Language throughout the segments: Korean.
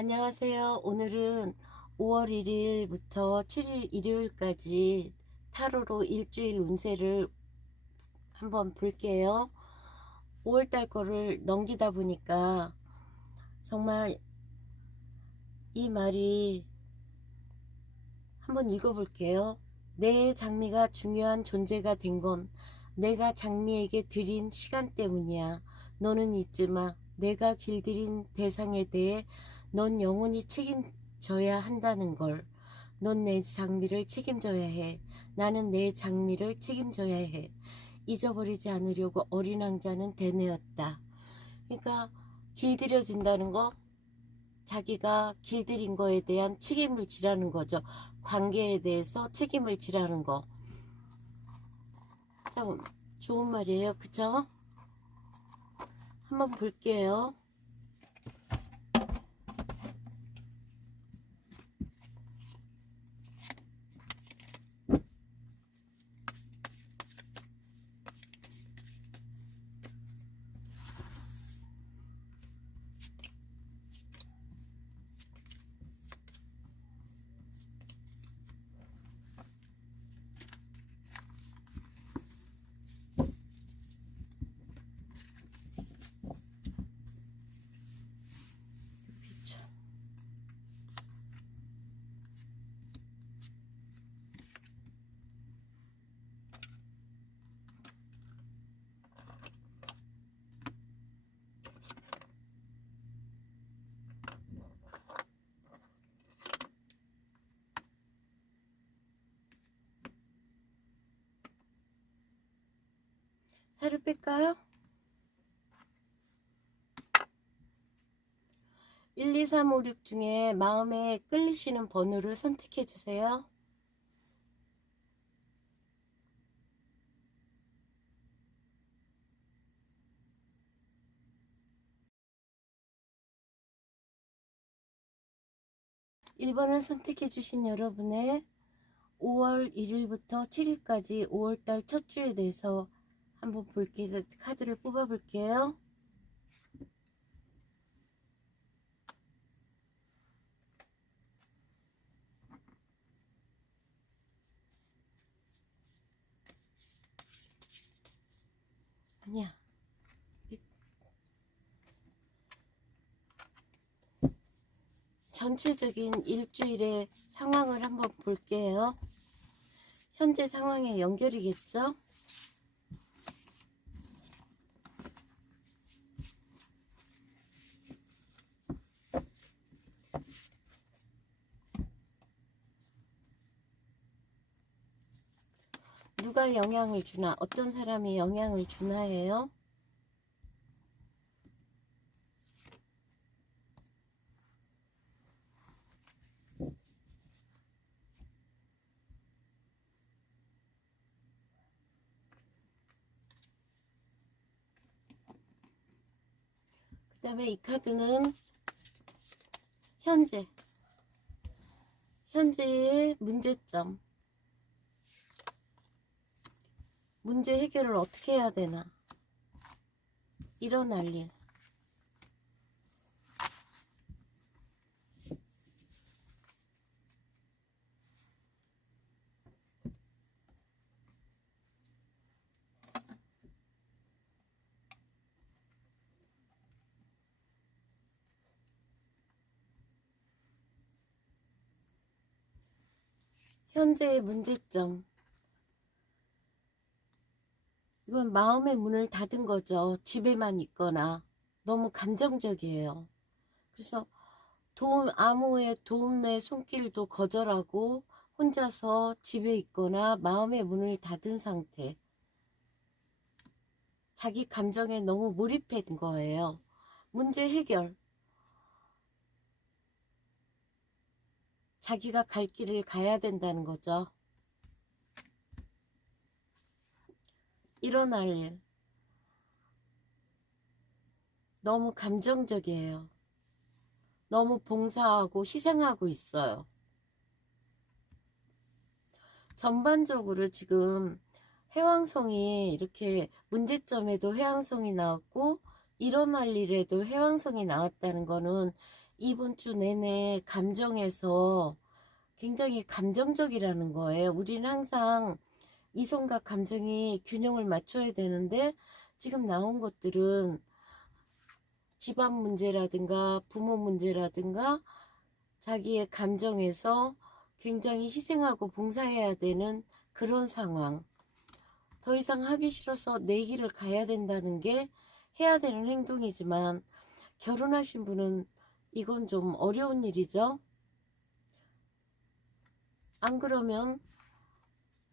안녕하세요. 오늘은 5월 1일부터 7일 일요일까지 타로로 일주일 운세를 한번 볼게요. 5월달 거를 넘기다 보니까 정말 이 말이 한번 읽어볼게요. 내 장미가 중요한 존재가 된 건 내가 장미에게 드린 시간 때문이야. 너는 잊지 마. 내가 길들인 대상에 대해 넌 영원히 책임져야 한다는 걸. 넌 내 장미를 책임져야 해. 나는 내 장미를 책임져야 해. 잊어버리지 않으려고 어린 왕자는 대뇌었다. 그러니까 길들여진다는 거, 자기가 길들인 거에 대한 책임을 지라는 거죠. 관계에 대해서 책임을 지라는 거. 참 좋은 말이에요. 그쵸? 한번 볼게요. 그쵸. 살을 뺄까요? 1, 2, 3, 5, 6 중에 마음에 끌리시는 번호를 선택해 주세요. 1번을 선택해 주신 여러분의 5월 1일부터 7일까지 5월달 첫 주에 대해서 한번 볼게요. 카드를 뽑아 볼게요. 아니야. 전체적인 일주일의 상황을 한번 볼게요. 현재 상황에 연결이겠죠? 누가 영향을 주나, 어떤 사람이 영향을 주나 해요. 그 다음에 이 카드는 현재의 문제점, 문제 해결을 어떻게 해야 되나, 일어날 일. 현재의 문제점. 이건 마음의 문을 닫은 거죠. 집에만 있거나 너무 감정적이에요. 그래서 아무의 도움의 손길도 거절하고 혼자서 집에 있거나 마음의 문을 닫은 상태. 자기 감정에 너무 몰입한 거예요. 문제 해결. 자기가 갈 길을 가야 된다는 거죠. 일어날 일. 너무 감정적이에요. 너무 봉사하고 희생하고 있어요. 전반적으로 지금 해왕성이 이렇게 문제점에도 해왕성이 나왔고 일어날 일에도 해왕성이 나왔다는 거는 이번 주 내내 감정에서 굉장히 감정적이라는 거예요. 우리는 항상 이성과 감정이 균형을 맞춰야 되는데 지금 나온 것들은 집안 문제라든가 부모 문제라든가 자기의 감정에서 굉장히 희생하고 봉사해야 되는 그런 상황. 더 이상 하기 싫어서 내 길을 가야 된다는 게 해야 되는 행동이지만 결혼하신 분은 이건 좀 어려운 일이죠. 안 그러면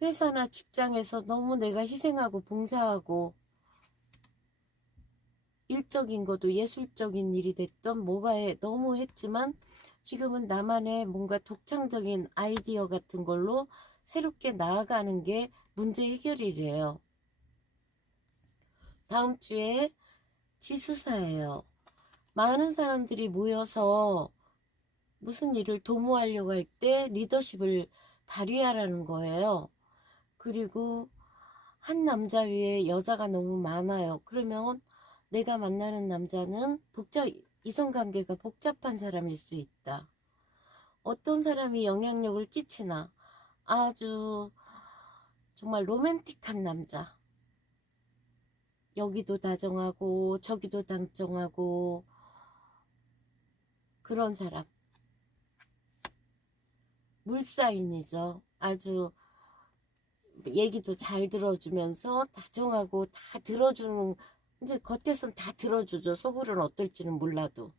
회사나 직장에서 너무 내가 희생하고 봉사하고 일적인 것도 예술적인 일이 됐던 뭐가 너무 했지만 지금은 나만의 뭔가 독창적인 아이디어 같은 걸로 새롭게 나아가는 게 문제 해결이래요. 다음 주에 지수사예요. 많은 사람들이 모여서 무슨 일을 도모하려고 할 때 리더십을 발휘하라는 거예요. 그리고 한 남자 위에 여자가 너무 많아요. 그러면 내가 만나는 남자는 이성관계가 복잡한 사람일 수 있다. 어떤 사람이 영향력을 끼치나 아주 정말 로맨틱한 남자. 여기도 다정하고 저기도 당정하고 그런 사람. 물사인이죠. 아주 얘기도 잘 들어주면서 다정하고 다 들어주는, 이제 겉에선 다 들어주죠. 속으로는 어떨지는 몰라도.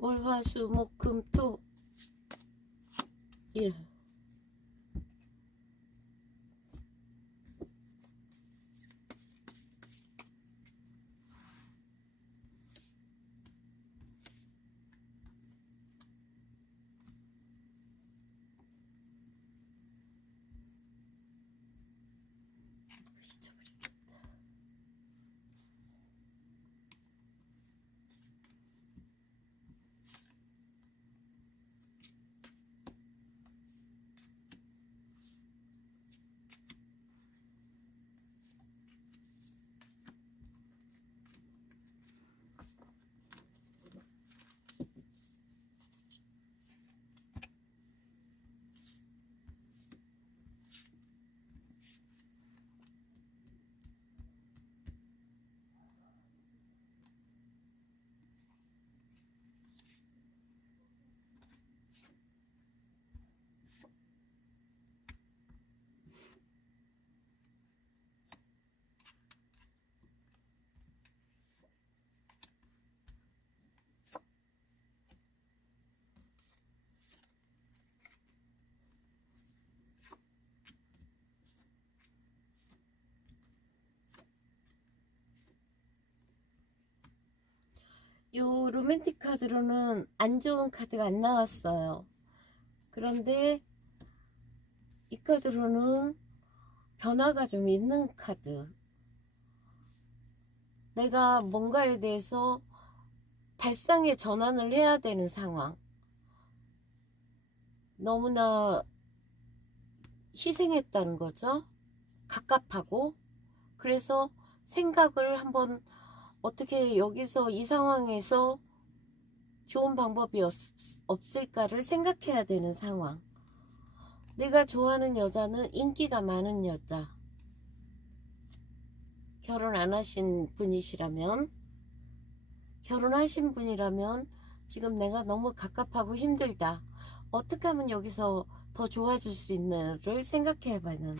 월, 화, 수, 목, 금, 토, 일. 요 로맨틱 카드로는 안 좋은 카드가 안 나왔어요. 그런데 이 카드로는 변화가 좀 있는 카드. 내가 뭔가에 대해서 발상의 전환을 해야 되는 상황. 너무나 희생했다는 거죠. 갑갑하고. 그래서 생각을 한번 어떻게 여기서 이 상황에서 좋은 방법이 없을까를 생각해야 되는 상황. 내가 좋아하는 여자는 인기가 많은 여자. 결혼 안 하신 분이시라면, 결혼하신 분이라면 지금 내가 너무 갑갑하고 힘들다. 어떻게 하면 여기서 더 좋아질 수 있는를 생각해봐는.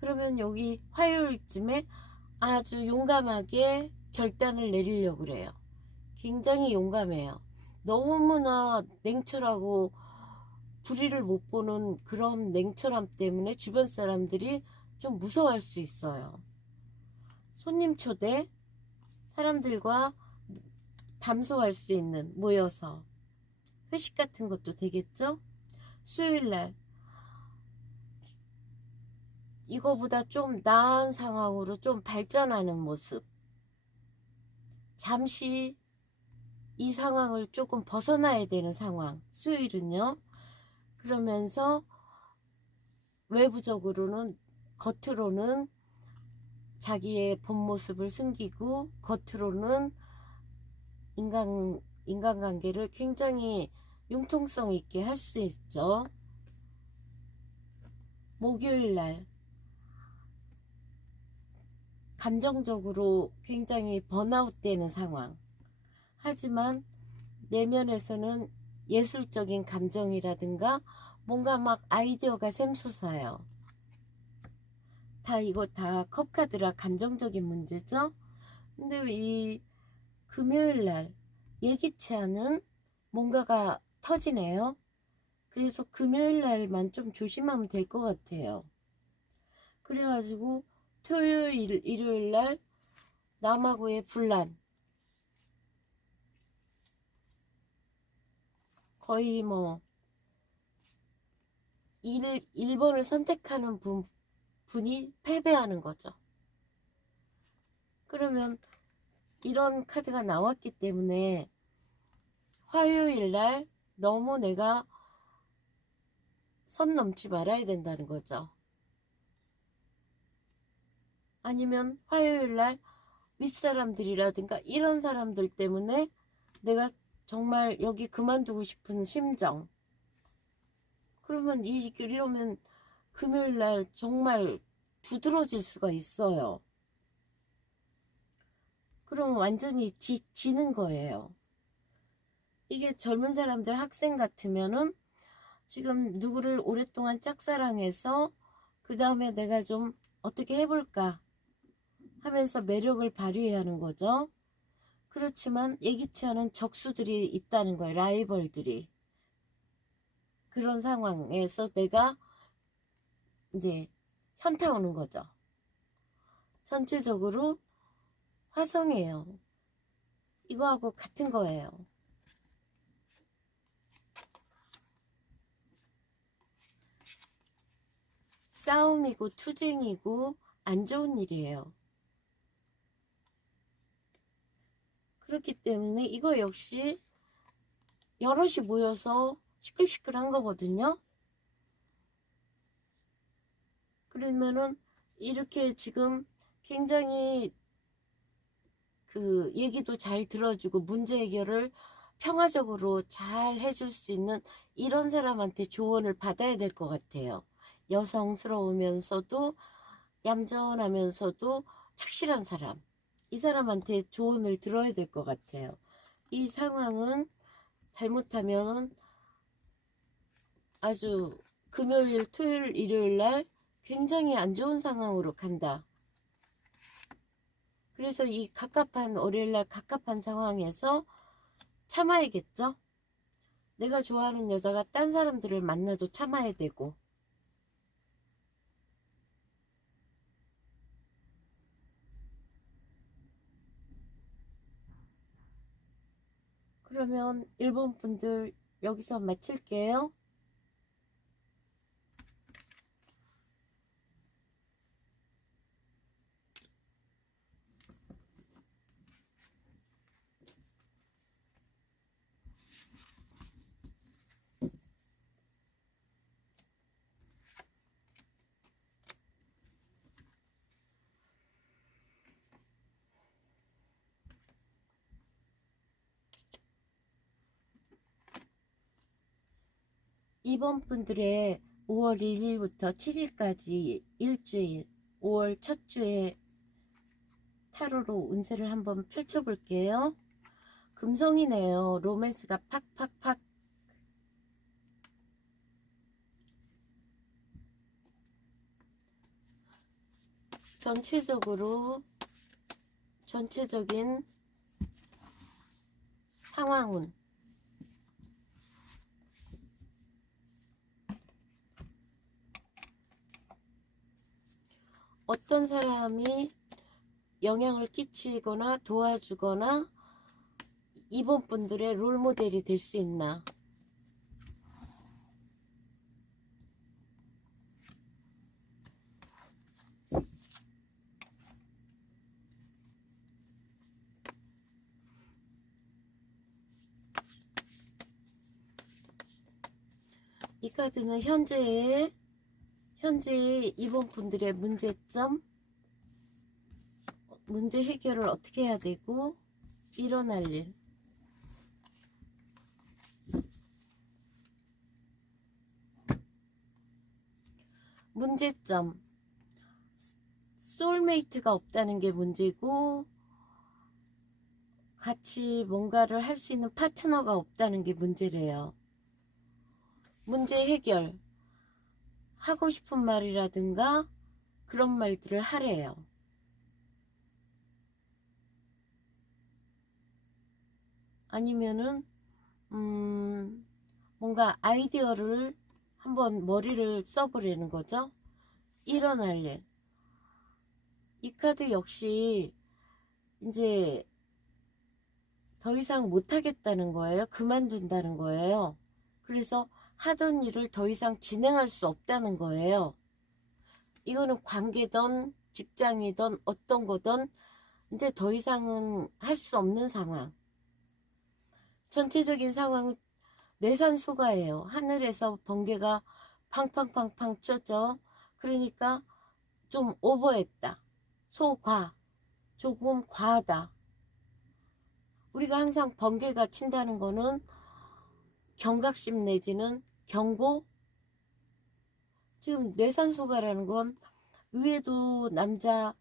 그러면 여기 화요일쯤에 아주 용감하게 결단을 내리려고 그래요. 굉장히 용감해요. 너무나 냉철하고 불의를 못 보는 그런 냉철함 때문에 주변 사람들이 좀 무서워할 수 있어요. 손님 초대, 사람들과 담소할 수 있는, 모여서 회식 같은 것도 되겠죠. 수요일날 이거보다 좀 나은 상황으로 좀 발전하는 모습, 잠시 이 상황을 조금 벗어나야 되는 상황, 수요일은요. 그러면서 외부적으로는, 겉으로는 자기의 본 모습을 숨기고 겉으로는 인간관계를 굉장히 융통성 있게 할 수 있죠. 목요일 날 감정적으로 굉장히 번아웃 되는 상황. 하지만 내면에서는 예술적인 감정이라든가 뭔가 막 아이디어가 샘솟아요. 이거 다 컵카드라 감정적인 문제죠. 근데 이 금요일 날 예기치 않은 뭔가가 터지네요. 그래서 금요일 날만 좀 조심하면 될 것 같아요. 그래가지고 토요일, 일요일 날 남하고의 분란, 거의 뭐 1번을 선택하는 분이 패배하는 거죠. 그러면 이런 카드가 나왔기 때문에 화요일 날 너무 내가 선 넘지 말아야 된다는 거죠. 아니면 화요일 날 윗사람들이라든가 이런 사람들 때문에 내가 정말 여기 그만두고 싶은 심정. 그러면 이러면 금요일 날 정말 두드러질 수가 있어요. 그럼 완전히 지는 거예요. 이게 젊은 사람들, 학생 같으면은 지금 누구를 오랫동안 짝사랑해서 그 다음에 내가 좀 어떻게 해볼까 하면서 매력을 발휘해야 하는 거죠. 그렇지만 예기치 않은 적수들이 있다는 거예요. 라이벌들이. 그런 상황에서 내가 이제 현타 오는 거죠. 전체적으로 화성이에요. 이거하고 같은 거예요. 싸움이고 투쟁이고 안 좋은 일이에요. 그렇기 때문에 이거 역시 여럿이 모여서 시끌시끌한 거거든요. 그러면은 이렇게 지금 굉장히 그 얘기도 잘 들어주고 문제 해결을 평화적으로 잘 해줄 수 있는 이런 사람한테 조언을 받아야 될 것 같아요. 여성스러우면서도 얌전하면서도 착실한 사람. 이 사람한테 조언을 들어야 될 것 같아요. 이 상황은 잘못하면 아주 금요일, 토요일, 일요일 날 굉장히 안 좋은 상황으로 간다. 그래서 이 갑갑한 월요일 날 갑갑한 상황에서 참아야겠죠? 내가 좋아하는 여자가 딴 사람들을 만나도 참아야 되고. 그러면 일본 분들 여기서 마칠게요. 이번 분들의 5월 1일부터 7일까지 일주일, 5월 첫 주에 타로로 운세를 한번 펼쳐볼게요. 금성이네요. 로맨스가 팍팍팍. 전체적인 상황은 어떤 사람이 영향을 끼치거나 도와주거나 이번 분들의 롤모델이 될 수 있나. 이 카드는 현재의 이번 분들의 문제점, 문제 해결을 어떻게 해야 되고 일어날 일. 문제점, 소울메이트가 없다는 게 문제고 같이 뭔가를 할 수 있는 파트너가 없다는 게 문제래요. 문제 해결, 하고 싶은 말이라든가 그런 말들을 하래요. 아니면은 뭔가 아이디어를 한번 머리를 써보려는 거죠. 일어날 일. 이 카드 역시 이제 더 이상 못하겠다는 거예요. 그만둔다는 거예요. 그래서 하던 일을 더 이상 진행할 수 없다는 거예요. 이거는 관계든 직장이든 어떤 거든 이제 더 이상은 할 수 없는 상황. 전체적인 상황은 뇌산소가예요. 하늘에서 번개가 팡팡팡팡 쳐져. 그러니까 좀 오버했다. 소과. 조금 과하다. 우리가 항상 번개가 친다는 거는 경각심 내지는 경고. 지금 뇌산소가라는 건 위에도 남자,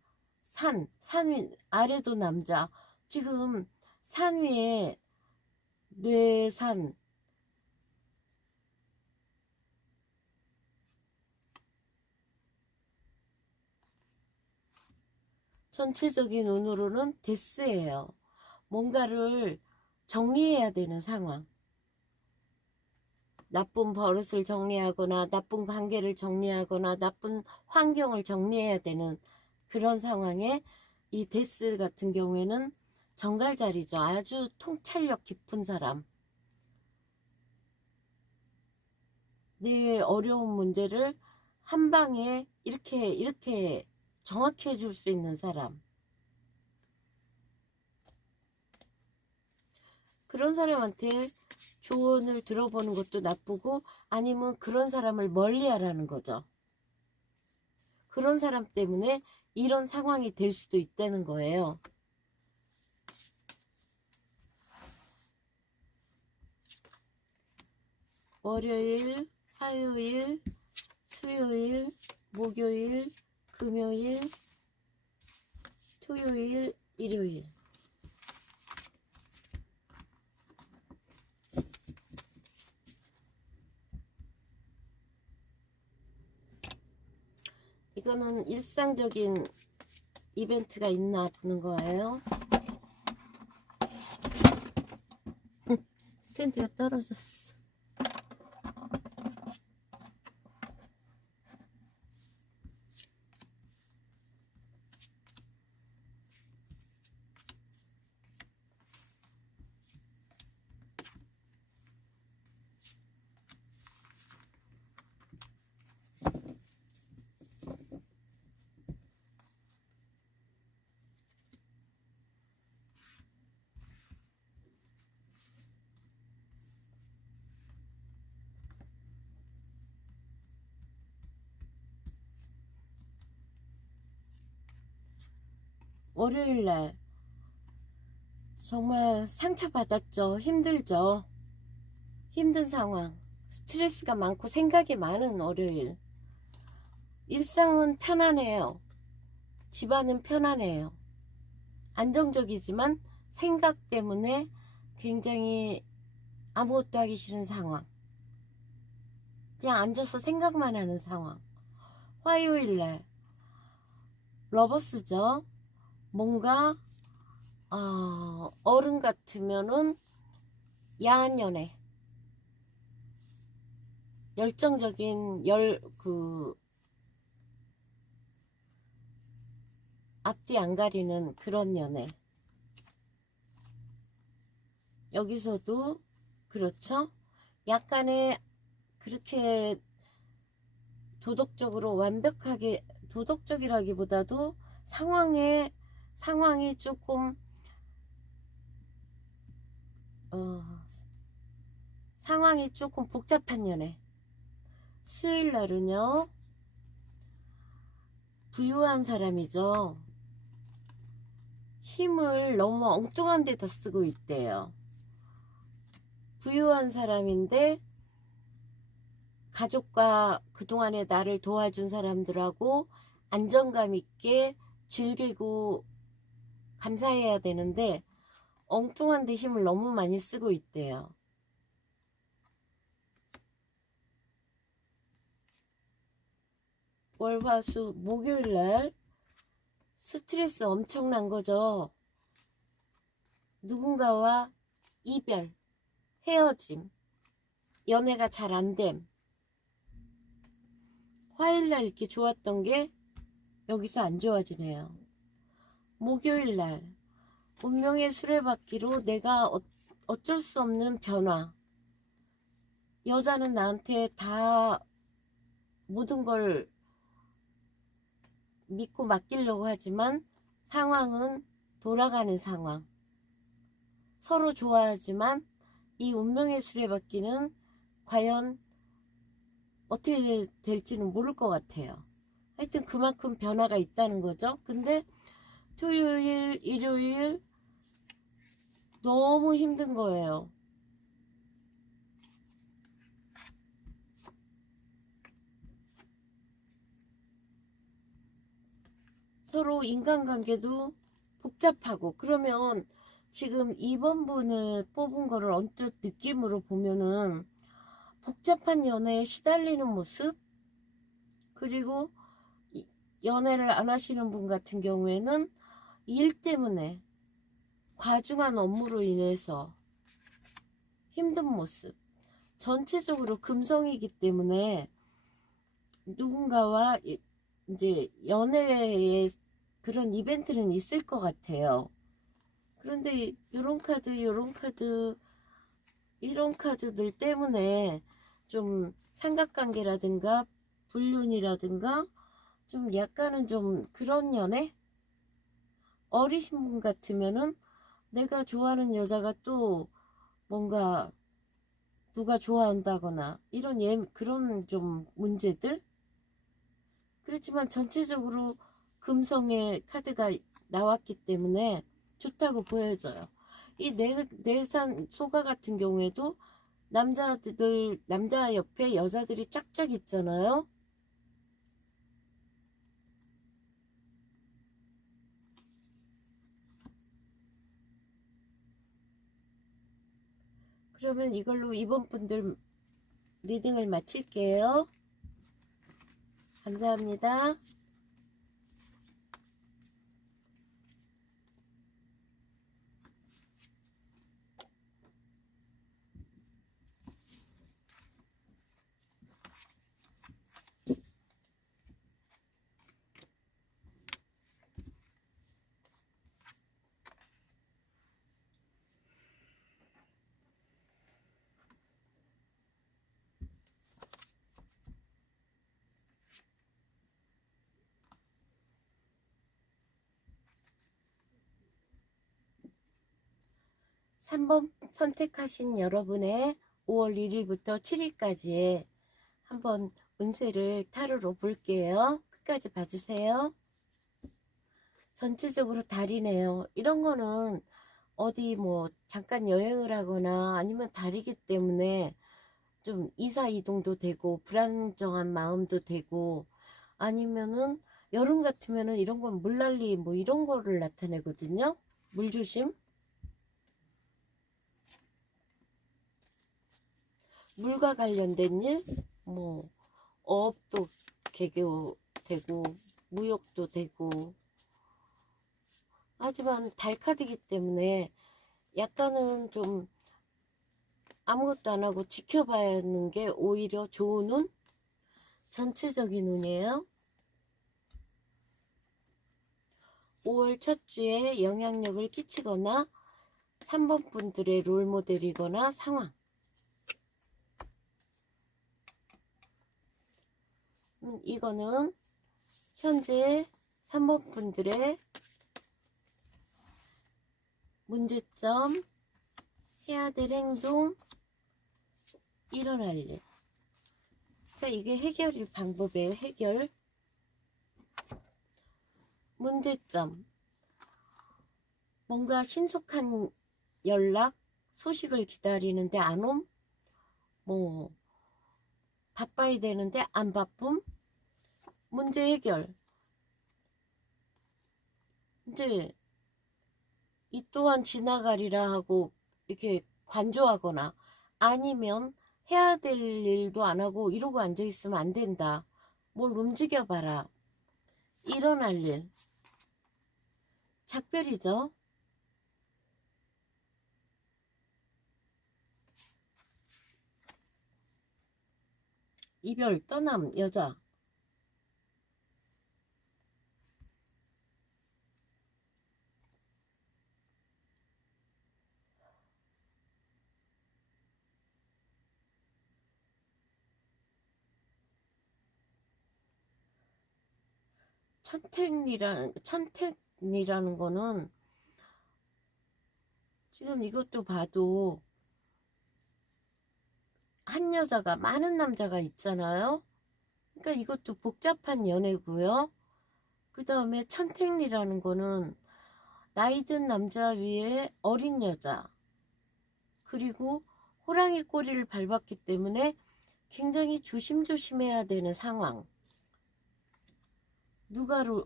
산 위, 아래도 남자. 지금 산 위에 뇌산, 전체적인 운으로는 데스예요. 뭔가를 정리해야 되는 상황. 나쁜 버릇을 정리하거나 나쁜 관계를 정리하거나 나쁜 환경을 정리해야 되는 그런 상황에 이 데스 같은 경우에는 정갈자리죠. 아주 통찰력 깊은 사람. 내 어려운 문제를 한 방에 이렇게 정확히 해줄 수 있는 사람. 그런 사람한테 조언을 들어보는 것도 나쁘고 아니면 그런 사람을 멀리하라는 거죠. 그런 사람 때문에 이런 상황이 될 수도 있다는 거예요. 월요일, 화요일, 수요일, 목요일, 금요일, 토요일, 일요일. 이거는 일상적인 이벤트가 있나 보는 거예요. 스탠드가 떨어졌어. 월요일날 정말 상처받았죠. 힘들죠. 힘든 상황, 스트레스가 많고 생각이 많은 월요일. 일상은 편안해요. 집안은 편안해요. 안정적이지만 생각 때문에 굉장히 아무것도 하기 싫은 상황. 그냥 앉아서 생각만 하는 상황. 화요일날 러버스죠. 뭔가 어른 같으면은 야한 연애, 열정적인 앞뒤 안 가리는 그런 연애. 여기서도 그렇죠. 약간의 그렇게 도덕적으로 완벽하게, 도덕적이라기보다도 상황이 조금 상황이 조금 복잡한 연애. 수요일 날은요, 부유한 사람이죠. 힘을 너무 엉뚱한 데다 쓰고 있대요. 부유한 사람인데 가족과 그동안에 나를 도와준 사람들하고 안정감 있게 즐기고 감사해야 되는데 엉뚱한 데 힘을 너무 많이 쓰고 있대요. 월화수 목요일날 스트레스 엄청난 거죠. 누군가와 이별, 헤어짐, 연애가 잘 안됨. 화요일날 이렇게 좋았던 게 여기서 안 좋아지네요. 목요일날 운명의 수레바퀴로 내가 어쩔 수 없는 변화. 여자는 나한테 다 모든 걸 믿고 맡기려고 하지만 상황은 돌아가는 상황. 서로 좋아하지만 이 운명의 수레바퀴는 과연 어떻게 될지는 모를 것 같아요. 하여튼 그만큼 변화가 있다는 거죠. 근데 토요일, 일요일 너무 힘든 거예요. 서로 인간관계도 복잡하고. 그러면 지금 2번 분을 뽑은 거를 언뜻 느낌으로 보면은 복잡한 연애에 시달리는 모습, 그리고 연애를 안 하시는 분 같은 경우에는 일 때문에 과중한 업무로 인해서 힘든 모습. 전체적으로 금성이기 때문에 누군가와 이제 연애의 그런 이벤트는 있을 것 같아요. 그런데 요런 카드, 요런 카드, 이런 카드들 때문에 좀 삼각관계라든가 불륜이라든가 좀 약간은 좀 그런 연애? 어리신 분 같으면은 내가 좋아하는 여자가 또 뭔가 누가 좋아한다거나 이런 그런 좀 문제들. 그렇지만 전체적으로 금성의 카드가 나왔기 때문에 좋다고 보여져요. 이 내산 소가 같은 경우에도 남자 옆에 여자들이 쫙쫙 있잖아요. 그러면 이걸로 이번 분들 리딩을 마칠게요. 감사합니다. 3번 선택하신 여러분의 5월 1일부터 7일까지의 한번 운세를 타로로 볼게요. 끝까지 봐주세요. 전체적으로 달이네요. 이런 거는 어디 뭐 잠깐 여행을 하거나 아니면 달이기 때문에 좀 이사 이동도 되고 불안정한 마음도 되고, 아니면은 여름 같으면은 이런 건 물난리 뭐 이런 거를 나타내거든요. 물조심. 물과 관련된 일, 뭐 어업도 개교되고 무역도 되고. 하지만 달 카드이기 때문에 약간은 좀 아무것도 안 하고 지켜봐야 하는 게 오히려 좋은 운, 전체적인 운이에요. 5월 첫 주에 영향력을 끼치거나 3번 분들의 롤모델이거나 상황. 이거는 현재 3번 분들의 문제점, 해야 될 행동, 일어날 일. 그러니까 이게 해결일 방법이에요. 해결. 문제점. 뭔가 신속한 연락, 소식을 기다리는데 안 옴? 뭐 바빠야 되는데 안 바쁨? 문제 해결. 이제 이 또한 지나가리라 하고 이렇게 관조하거나 아니면 해야 될 일도 안 하고 이러고 앉아 있으면 안 된다. 뭘 움직여 봐라. 일어날 일. 작별이죠. 이별, 떠남, 여자. 천택이라는 거는 지금 이것도 봐도 한 여자가 많은 남자가 있잖아요. 그러니까 이것도 복잡한 연애고요. 그 다음에 천택리라는 거는 나이 든 남자 위에 어린 여자, 그리고 호랑이 꼬리를 밟았기 때문에 굉장히 조심조심해야 되는 상황.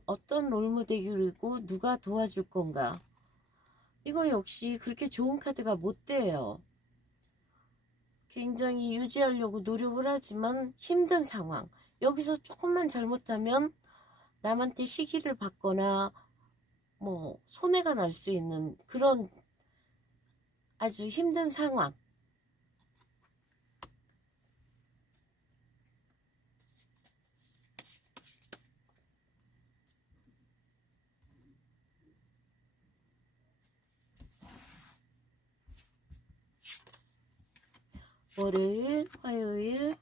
어떤 롤모델이고 누가 도와줄 건가. 이거 역시 그렇게 좋은 카드가 못 돼요. 굉장히 유지하려고 노력을 하지만 힘든 상황. 여기서 조금만 잘못하면 남한테 시기를 받거나 뭐 손해가 날 수 있는 그런 아주 힘든 상황. 월요일, 화요일,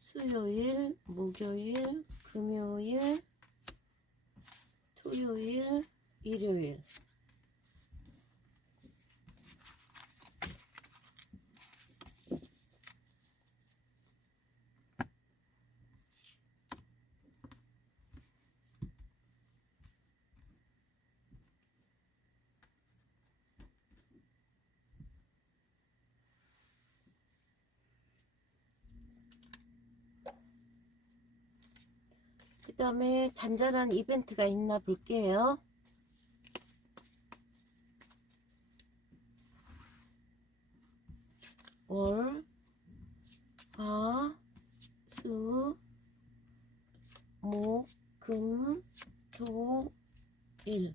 수요일, 목요일, 금요일, 토요일, 일요일. 그 다음에 잔잔한 이벤트가 있나 볼게요. 월, 화, 수, 목, 금, 토, 일.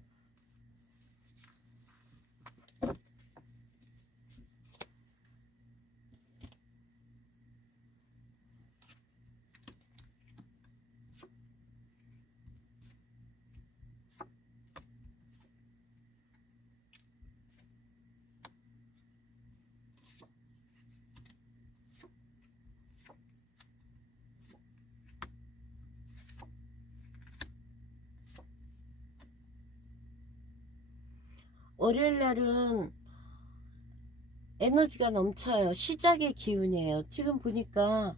월요일 날은 에너지가 넘쳐요. 시작의 기운이에요. 지금 보니까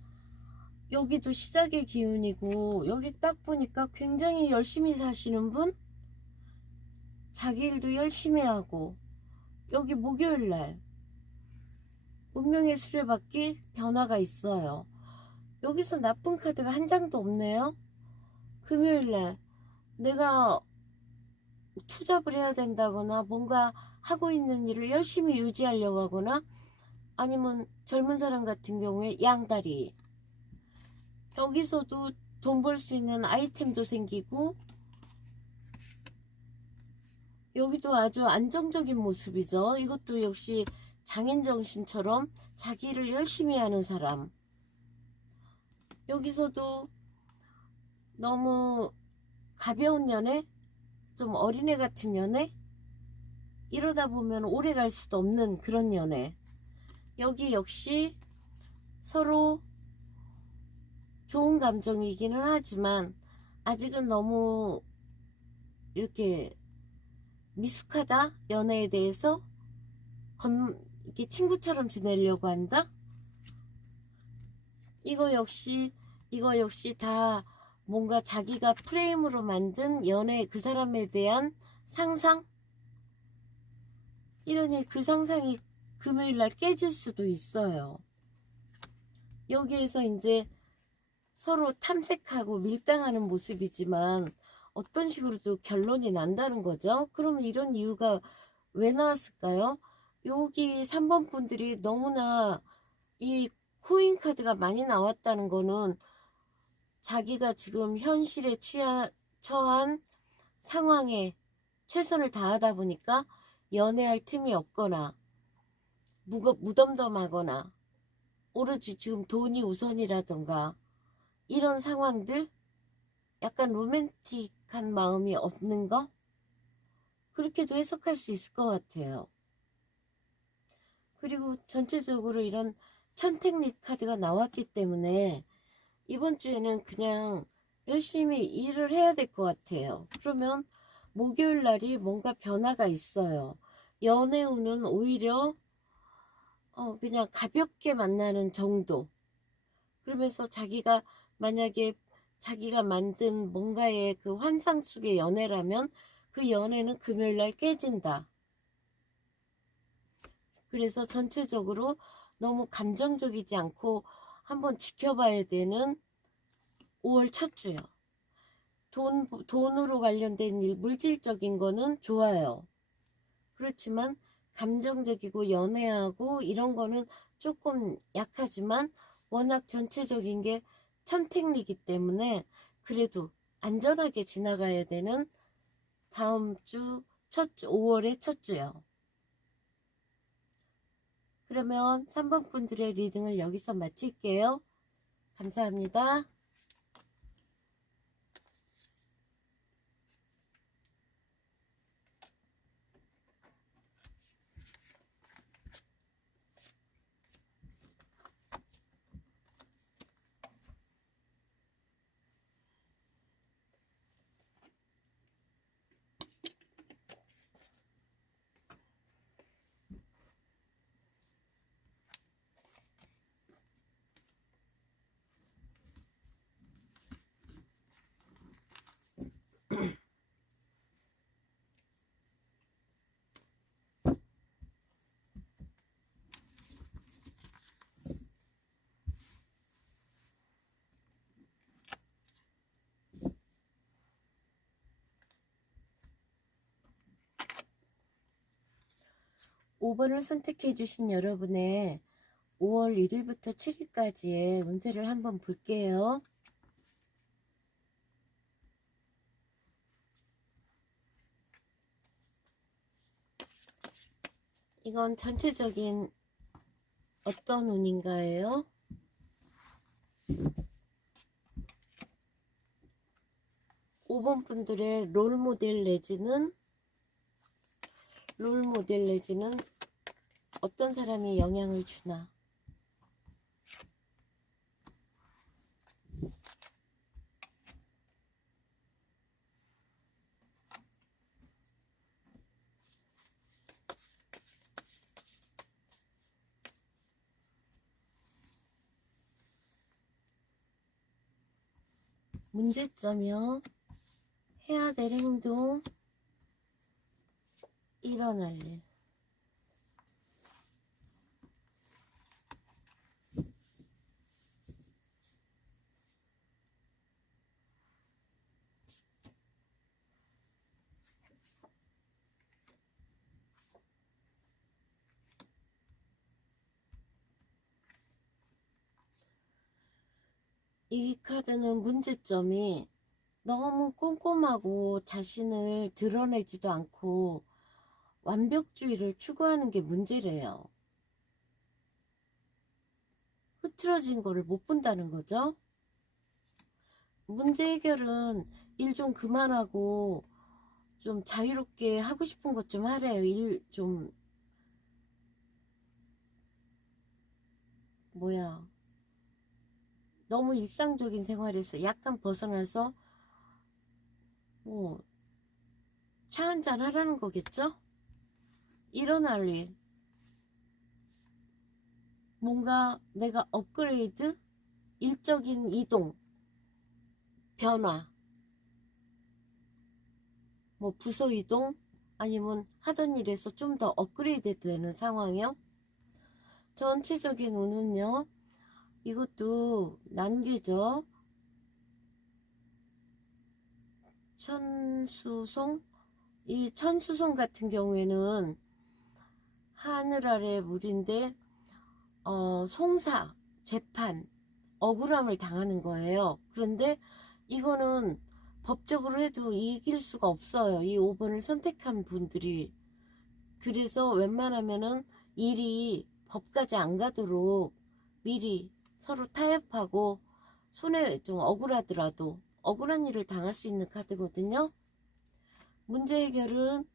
여기도 시작의 기운이고 여기 딱 보니까 굉장히 열심히 사시는 분, 자기 일도 열심히 하고, 여기 목요일날 운명의 수레바퀴 변화가 있어요. 여기서 나쁜 카드가 한 장도 없네요. 금요일날 내가 투잡을 해야 된다거나 뭔가 하고 있는 일을 열심히 유지하려고 하거나, 아니면 젊은 사람 같은 경우에 양다리, 여기서도 돈 벌 수 있는 아이템도 생기고, 여기도 아주 안정적인 모습이죠. 이것도 역시 장인정신처럼 자기 일을 열심히 하는 사람. 여기서도 너무 가벼운 연애, 좀 어린애 같은 연애, 이러다 보면 오래 갈 수도 없는 그런 연애. 여기 역시 서로 좋은 감정이기는 하지만 아직은 너무 이렇게 미숙하다. 연애에 대해서 이렇게 친구처럼 지내려고 한다. 이거 역시 다 뭔가 자기가 프레임으로 만든 연애, 그 사람에 대한 상상? 이러니 그 상상이 금요일날 깨질 수도 있어요. 여기에서 이제 서로 탐색하고 밀당하는 모습이지만 어떤 식으로도 결론이 난다는 거죠. 그러면 이런 이유가 왜 나왔을까요? 여기 3번 분들이 너무나 이 코인 카드가 많이 나왔다는 거는 자기가 지금 현실에 처한 상황에 최선을 다하다 보니까 연애할 틈이 없거나 무덤덤하거나 오로지 지금 돈이 우선이라던가 이런 상황들, 약간 로맨틱한 마음이 없는 거, 그렇게도 해석할 수 있을 것 같아요. 그리고 전체적으로 이런 천택리 카드가 나왔기 때문에 이번 주에는 그냥 열심히 일을 해야 될 것 같아요. 그러면 목요일 날이 뭔가 변화가 있어요. 연애운은 오히려 그냥 가볍게 만나는 정도. 그러면서 만약에 자기가 만든 뭔가의 그 환상 속의 연애라면 그 연애는 금요일 날 깨진다. 그래서 전체적으로 너무 감정적이지 않고 한번 지켜봐야 되는 5월 첫 주요. 돈으로 관련된 일, 물질적인 거는 좋아요. 그렇지만 감정적이고 연애하고 이런 거는 조금 약하지만 워낙 전체적인 게 천택리기 때문에 그래도 안전하게 지나가야 되는 다음 주 5월의 첫 주요. 그러면 3번 분들의 리딩을 여기서 마칠게요. 감사합니다. 5번을 선택해 주신 여러분의 5월 1일부터 7일까지의 운세를 한번 볼게요. 이건 전체적인 어떤 운인가예요? 5번 분들의 롤모델 내지는 어떤 사람이 영향을 주나. 문제점이요. 해야 될 행동, 일어날 일. 이 카드는 문제점이 너무 꼼꼼하고 자신을 드러내지도 않고 완벽주의를 추구하는 게 문제래요. 흐트러진 거를 못 본다는 거죠. 문제 해결은 일 좀 그만하고 좀 자유롭게 하고 싶은 것 좀 하래요. 일 좀 너무 일상적인 생활에서 약간 벗어나서 뭐 차 한잔 하라는 거겠죠? 일어날 일, 뭔가 내가 업그레이드 일적인 이동, 변화, 뭐 부서 이동, 아니면 하던 일에서 좀 더 업그레이드 되는 상황이요. 전체적인 운은요, 이것도 난개죠. 천수송? 이 천수송 같은 경우에는 하늘 아래 물인데 송사, 재판, 억울함을 당하는 거예요. 그런데 이거는 법적으로 해도 이길 수가 없어요. 이 5번을 선택한 분들이. 그래서 웬만하면은 일이 법까지 안 가도록 미리 서로 타협하고, 손에 좀 억울하더라도 억울한 일을 당할 수 있는 카드거든요. 문제 해결은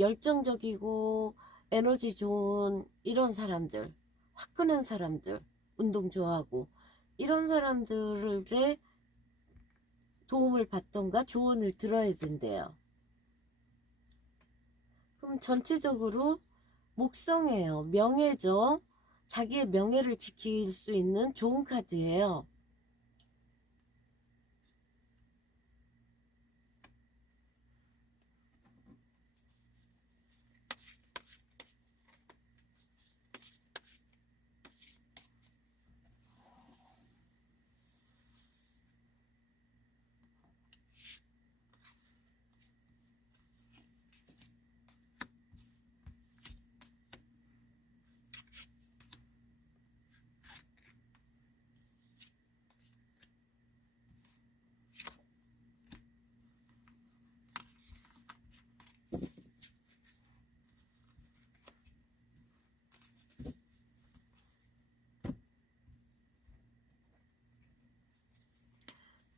열정적이고 에너지 좋은 이런 사람들, 화끈한 사람들, 운동 좋아하고 이런 사람들의 도움을 받던가 조언을 들어야 된대요. 그럼 전체적으로 목성이에요. 명예죠. 자기의 명예를 지킬 수 있는 좋은 카드예요.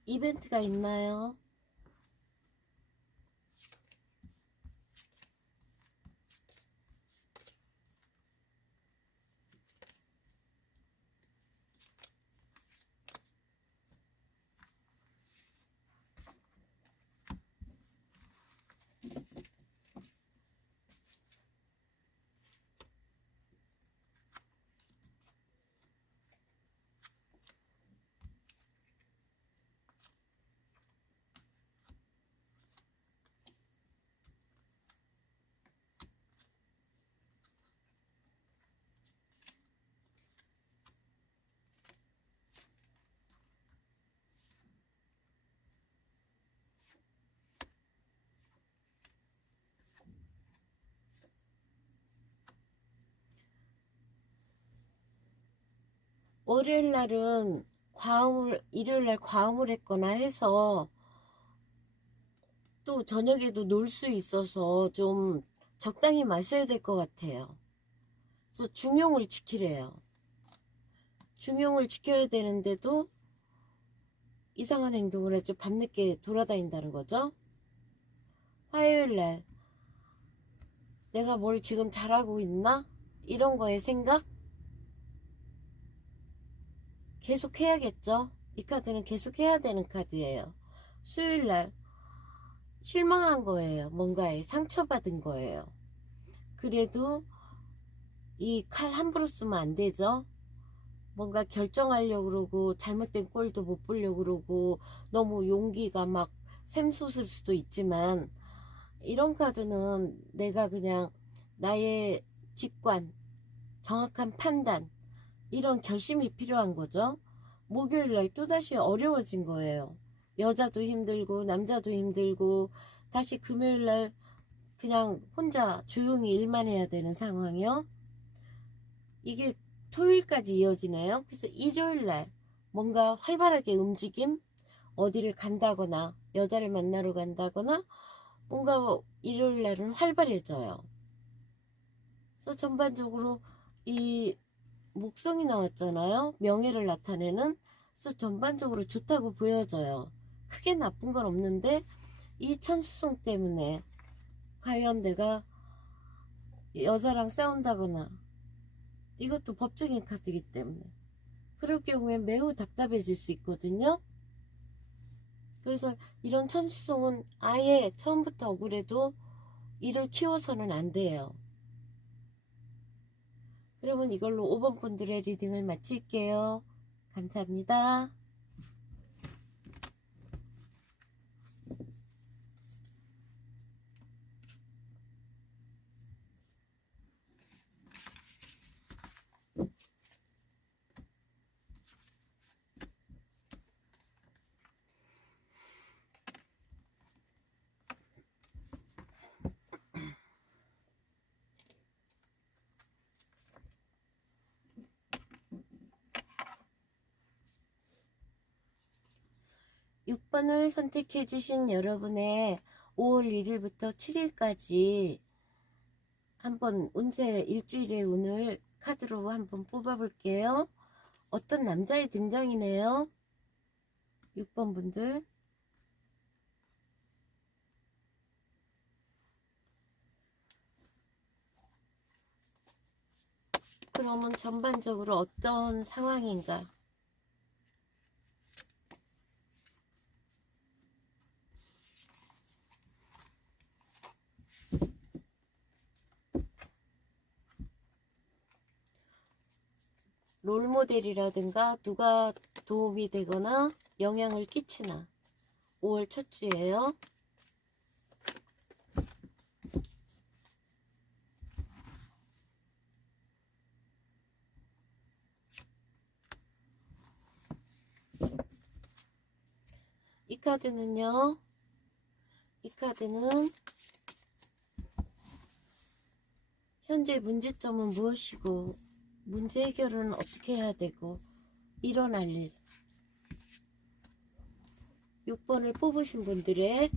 이벤트가 있나요? 월요일 날은 일요일 날 과음을 했거나 해서 또 저녁에도 놀 수 있어서 좀 적당히 마셔야 될 것 같아요. 그래서 중용을 지키래요. 중용을 지켜야 되는데도 이상한 행동을 해서 밤늦게 돌아다닌다는 거죠. 화요일 날 내가 뭘 지금 잘하고 있나? 이런 거에 생각? 계속 해야겠죠. 이 카드는 계속 해야 되는 카드예요. 수요일 날 실망한 거예요. 뭔가에 상처받은 거예요. 그래도 이 칼 함부로 쓰면 안 되죠. 뭔가 결정하려고 그러고 잘못된 꼴도 못 보려고 그러고 너무 용기가 막 샘솟을 수도 있지만, 이런 카드는 내가 그냥 나의 직관, 정확한 판단, 이런 결심이 필요한 거죠. 목요일 날 또다시 어려워진 거예요. 여자도 힘들고 남자도 힘들고, 다시 금요일 날 그냥 혼자 조용히 일만 해야 되는 상황이요. 이게 토요일까지 이어지네요. 그래서 일요일 날 뭔가 활발하게 움직임, 어디를 간다거나 여자를 만나러 간다거나 뭔가 일요일 날은 활발해져요. 그래서 전반적으로 이 목성이 나왔잖아요. 명예를 나타내는. 그래서 전반적으로 좋다고 보여져요. 크게 나쁜 건 없는데 이 천수송 때문에 과연 내가 여자랑 싸운다거나, 이것도 법적인 카드이기 때문에 그럴 경우에 매우 답답해질 수 있거든요. 그래서 이런 천수송은 아예 처음부터 억울해도 이를 키워서는 안 돼요. 그러면 이걸로 5번 분들의 리딩을 마칠게요. 감사합니다. 6번을 선택해 주신 여러분의 5월 1일부터 7일까지 한번 운세 일주일의 운을 카드로 한번 뽑아 볼게요. 어떤 남자의 등장이네요. 6번 분들. 그러면 전반적으로 어떤 상황인가? 롤모델이라든가 누가 도움이 되거나 영향을 끼치나. 5월 첫 주예요. 이 카드는요. 이 카드는 현재 문제점은 무엇이고 문제 해결은 어떻게 해야 되고 일어날 일. 6번을 뽑으신 분들의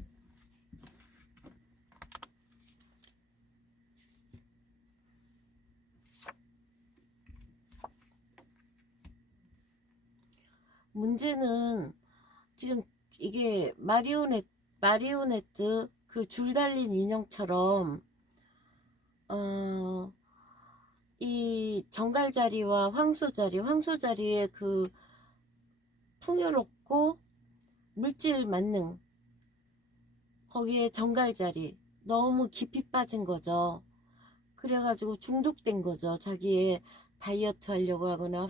문제는 지금 이게 마리오네트 그 줄 달린 인형처럼 이 정갈자리와 황소자리의 그 풍요롭고 물질 만능, 거기에 정갈자리 너무 깊이 빠진 거죠. 그래가지고 중독된 거죠. 자기의 다이어트 하려고 하거나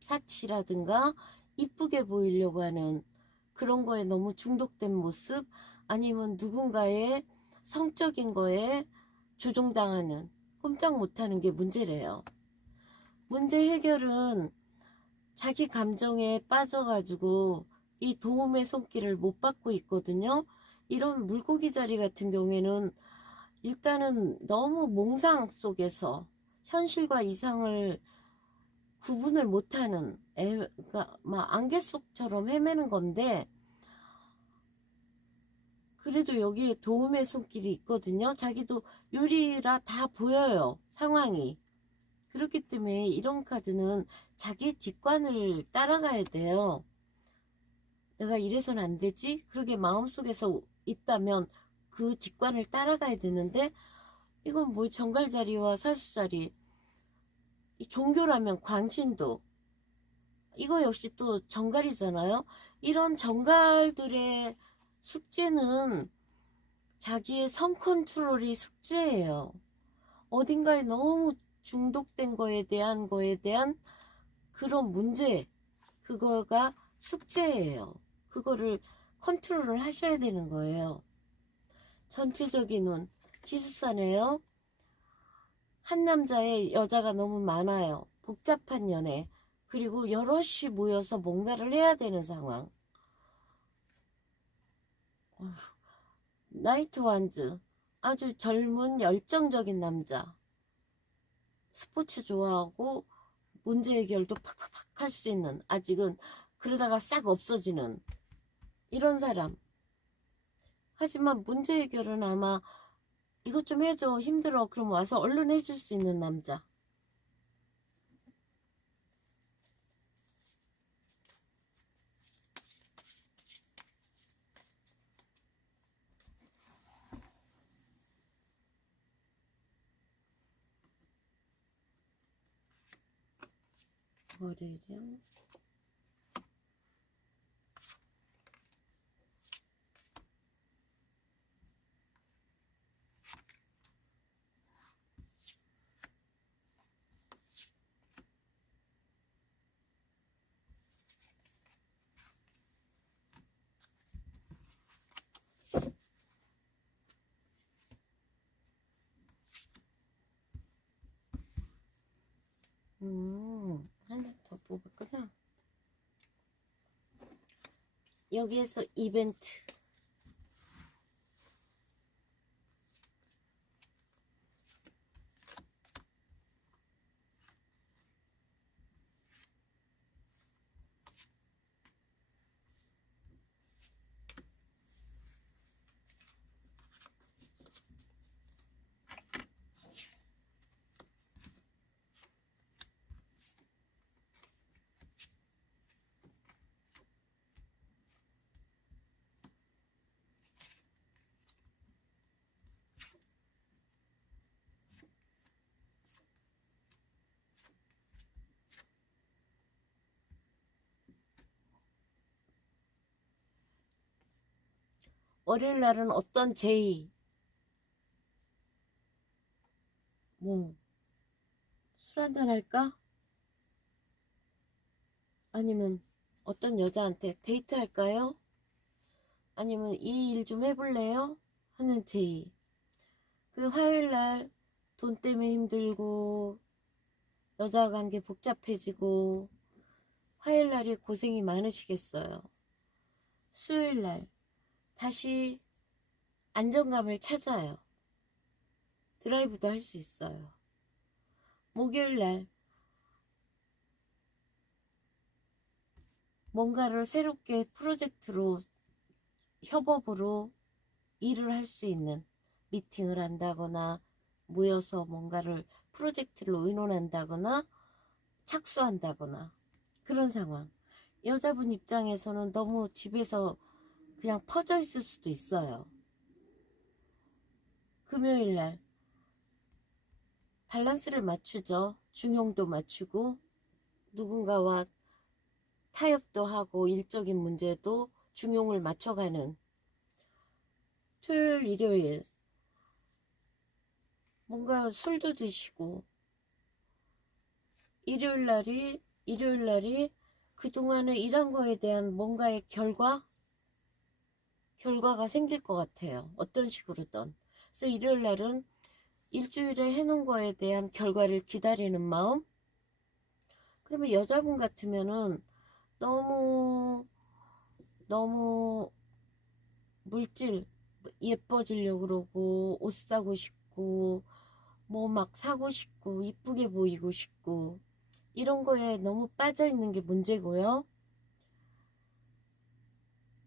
사치라든가 이쁘게 보이려고 하는 그런 거에 너무 중독된 모습, 아니면 누군가의 성적인 거에 조종당하는, 꼼짝 못하는 게 문제래요. 문제 해결은 자기 감정에 빠져가지고 이 도움의 손길을 못 받고 있거든요. 이런 물고기 자리 같은 경우에는 일단은 너무 몽상 속에서 현실과 이상을 구분을 못하는 그러니까 막 안개 속처럼 헤매는 건데, 그래도 여기에 도움의 손길이 있거든요. 자기도 유리라 다 보여요, 상황이. 그렇기 때문에 이런 카드는 자기 직관을 따라가야 돼요. 내가 이래서는 안 되지? 그러게 마음속에서 있다면 그 직관을 따라가야 되는데, 이건 뭐 정갈자리와 사수자리, 이 종교라면 광신도, 이거 역시 또 정갈이잖아요. 이런 정갈들의 숙제는 자기의 성 컨트롤이 숙제예요. 어딘가에 너무 중독된 거에 대한 그런 문제, 그거가 숙제예요. 그거를 컨트롤을 하셔야 되는 거예요. 전체적인 운 지수사네요. 한 남자의 여자가 너무 많아요. 복잡한 연애, 그리고 여럿이 모여서 뭔가를 해야 되는 상황. 나이트 완즈, 아주 젊은 열정적인 남자, 스포츠 좋아하고 문제 해결도 팍팍팍 할 수 있는, 아직은 그러다가 싹 없어지는 이런 사람. 하지만 문제 해결은 아마 이것 좀 해줘, 힘들어, 그럼 와서 얼른 해줄 수 있는 남자. 월요일이요. 여기에서 이벤트. 월요일 날은 어떤 제의, 뭐, 술 한잔 할까? 아니면 어떤 여자한테 데이트 할까요? 아니면 이 일 좀 해볼래요? 하는 제의. 그 화요일 날 돈 때문에 힘들고, 여자 관계 복잡해지고, 화요일 날이 고생이 많으시겠어요. 수요일 날 다시 안정감을 찾아요. 드라이브도 할 수 있어요. 목요일 날 뭔가를 새롭게 프로젝트로 협업으로 일을 할 수 있는, 미팅을 한다거나 모여서 뭔가를 프로젝트로 의논한다거나 착수한다거나 그런 상황. 여자분 입장에서는 너무 집에서 그냥 퍼져 있을 수도 있어요. 금요일 날 밸런스를 맞추죠. 중용도 맞추고 누군가와 타협도 하고 일적인 문제도 중용을 맞춰가는. 토요일 일요일 뭔가 술도 드시고, 일요일 날이 그동안에 일한 거에 대한 뭔가의 결과가 생길 것 같아요. 어떤 식으로든. 그래서 일요일 날은 일주일에 해놓은 거에 대한 결과를 기다리는 마음. 그러면 여자분 같으면은 너무 너무 물질 예뻐지려고 그러고, 옷 사고 싶고, 뭐 막 사고 싶고, 이쁘게 보이고 싶고, 이런 거에 너무 빠져 있는 게 문제고요.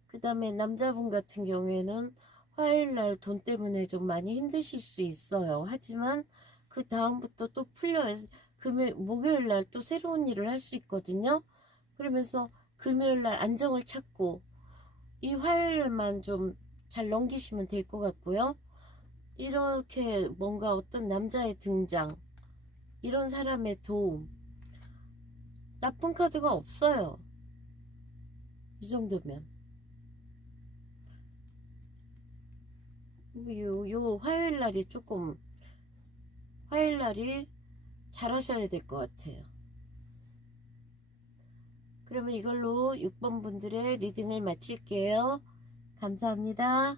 그 다음에 남자분 같은 경우에는 화요일 날 돈 때문에 좀 많이 힘드실 수 있어요. 하지만 그 다음부터 또 풀려요. 목요일 날 또 새로운 일을 할 수 있거든요. 그러면서 금요일 날 안정을 찾고, 이 화요일만 좀 잘 넘기시면 될 것 같고요. 이렇게 뭔가 어떤 남자의 등장, 이런 사람의 도움, 나쁜 카드가 없어요. 이 정도면. 요 화요일 날이 잘하셔야 될 것 같아요. 그러면 이걸로 6번 분들의 리딩을 마칠게요. 감사합니다.